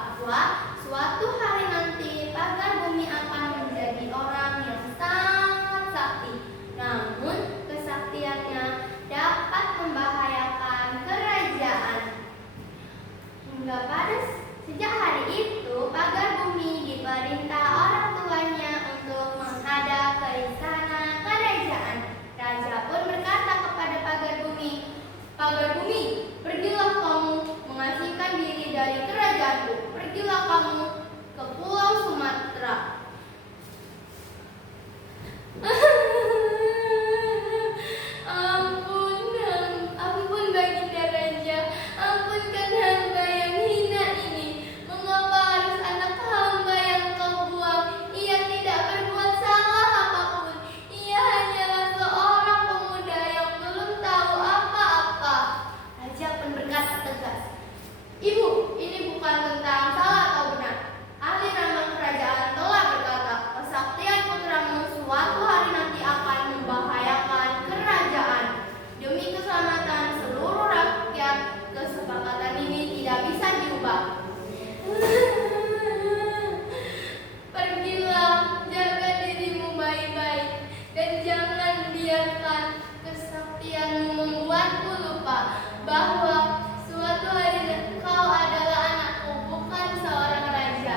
bahwa suatu hari nanti pagar bumi akan menjadi orang yang sangat sakti. Namun kesaktiannya dapat membahayakan kerajaan. Hingga pada sejak hari itu pagar bumi diperintah orang tuanya untuk menghadap ke istana kerajaan. Raja pun berkata kepada pagar bumi, "Pagar bumi, pergilah kamu mengasingkan diri dari kerajaanku. Pergilah kamu ke Pulau Sumatera." Ampun Baginda Raja, ampunkan hamba yang hina ini. Mengapa harus anak hamba yang kau buang? Ia tidak berbuat salah apapun. Ia hanyalah seorang pemuda yang belum tahu apa-apa. Raja pun berkata tegas, "Ibu, ini bukan tentang salah atau benar. Ahli ramal kerajaan telah berkata, kesaktian putramu suatu hari nanti akan membahayakan kerajaan. Demi keselamatan seluruh rakyat, kesepakatan ini tidak bisa diubah. Pergilah, jaga dirimu baik-baik, dan jangan biarkan kesaktianmu membuatku lupa bahwa suatu hari kau adalah anakku, bukan seorang raja."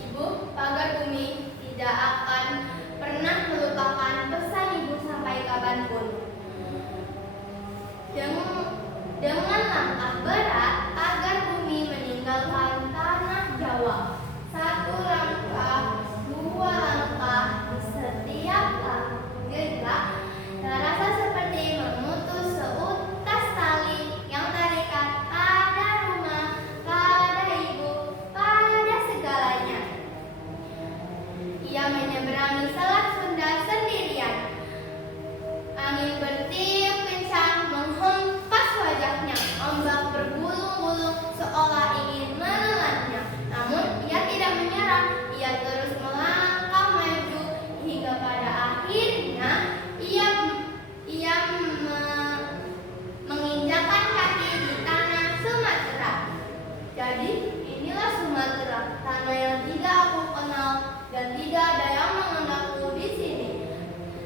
Ibu, pagar bumi tidak akan pernah melupakan pesan ibu sampai kapanpun. Dengan langkah berat, pagar bumi meninggalkan tanah Jawa. Satu langkah, dua langkah, di setiap jejak terasa seperti memutus seutas tali yang terikat pada rumah, pada ibu, pada segalanya. Ia menyeberangi Selat Sunda sendirian. Angin bertiup kencang menghempas wajahnya. Ombak bergulung-gulung seolah ingin menelannya. Namun ia tidak menyerah. Ia terus melangkah maju hingga pada akhirnya ia menginjakkan kaki di tanah Sumatera. Jadi inilah Sumatera, tanah yang tidak aku kenal dan tidak ada yang mengenalku di sini.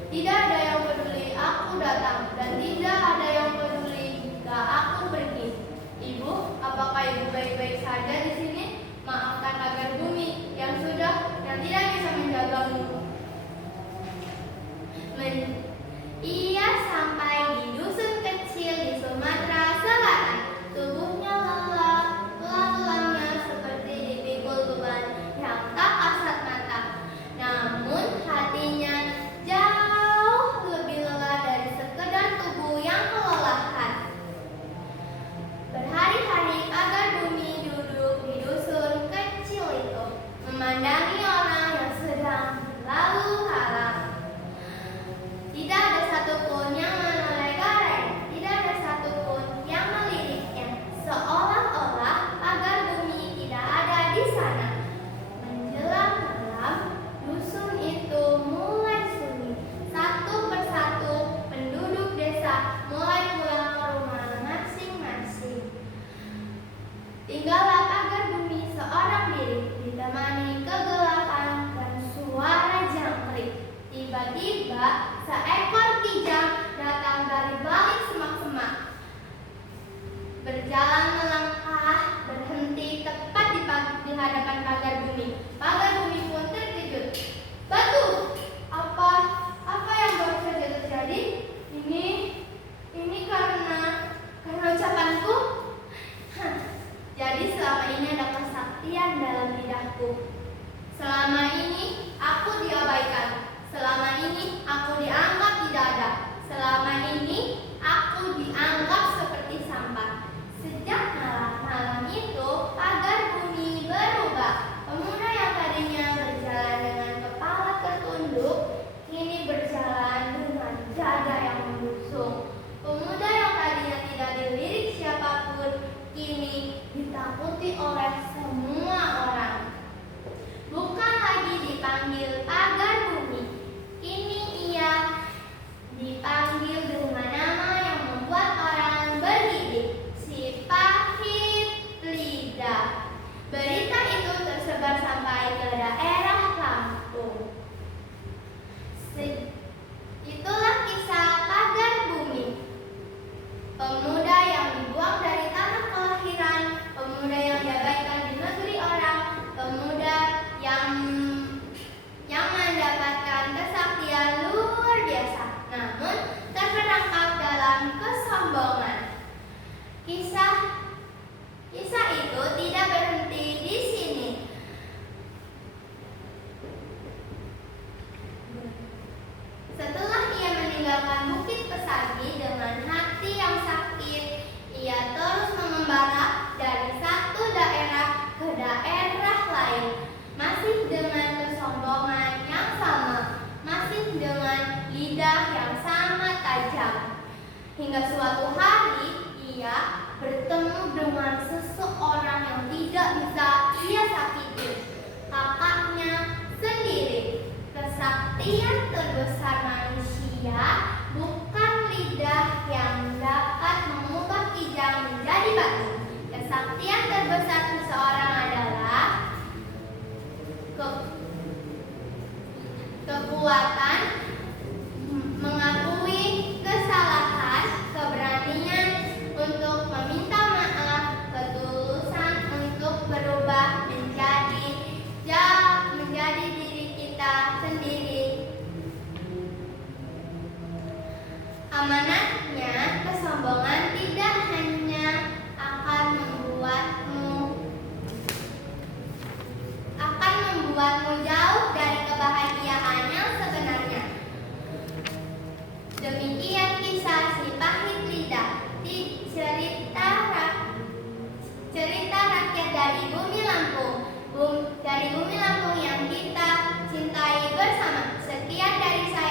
Tidak ada yang peduli aku datang dan tidak ada yang peduli jika aku pergi. Ibu, apakah ibu baik-baik saja di sini? Maafkan pagar bumi yang tidak bisa menjagamu. Ia sampai di dusun kecil di Sumatera Selatan. Tubuhnya lelah, tulangnya seperti dipikul beban yang tak kasat mata. Namun hatinya jauh lebih lelah dari sekedar tubuh yang kelelahan. Berhari-hari pagar bumi duduk di dusun kecil itu, memandangi orang yang sedang berlalu lalang. Tidak ada satupun yang menoleh-oleh, tidak ada satupun yang meliriknya. Seolah-olah pagar bumi tidak ada di sana. Menjelang malam, dusun itu mulai sunyi. Satu persatu penduduk desa mulai pulang ke rumah masing-masing. Tinggallah pagar bumi seorang diri, ditemani kegelapan dan suara jangkrik. Tiba-tiba seekor kijang datang dari balik semak-semak. Berjalan melangkah, berhenti tepat di hadapan pagar bumi. Pagar bumi pun terkejut. "Batu, apa yang baru saja terjadi? Ini karena ucapanku? Jadi selama ini ada kesaktian dalam lidahku. Selama ini aku diabaikan. Selama ini aku dianggap tidak ada. Selama ini aku dianggap seperti sampah." Sejak malam itu, pagar bumi berubah. Pemuda yang tadinya berjalan dengan kepala tertunduk, kini berjalan dengan dada yang membusung. Pemuda yang tadinya tidak dilirik siapapun, kini ditakuti oleh semua orang. Bukan lagi dipanggil pagar bumi, kini ia dipanggil dengan nama yang membuat orang bergidik, masih dengan kesombongan yang sama, masih dengan lidah yang sangat tajam. Hingga suatu hari ia bertemu dengan seseorang yang tidak bisa ia sakiti, kakaknya sendiri. Kesaktian terbesar manusia bukan lidah yang dapat mengubah kijang menjadi batu. Kesaktian terbesar seseorang adalah kekuatan mengakui kesalahan, keberanian untuk meminta maaf, ketulusan untuk berubah menjadi diri kita sendiri. Amanatnya, kesombongan tidak hanya akan membuatmu jauh dari kebahagiaan yang sebenarnya. Demikian kisah si pahit lidah, cerita rakyat dari bumi Lampung yang kita cintai bersama. Sekian dari saya.